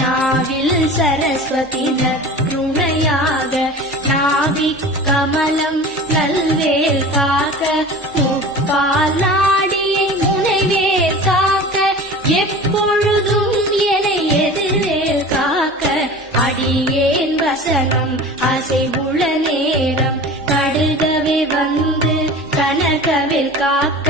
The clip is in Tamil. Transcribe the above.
நாவில் சரஸ்வதி நற்குணையாக நாவிக் கமலம் நல்வேல் காக்க முப்பால் நாடியை முனைவேல் காக்க எப்பொழுதும் என எதிர்வேல் காக்க அடியேன் வசனம் அசைவுள்ள நேரம் கடுகவே வந்து கனகவில் காக்க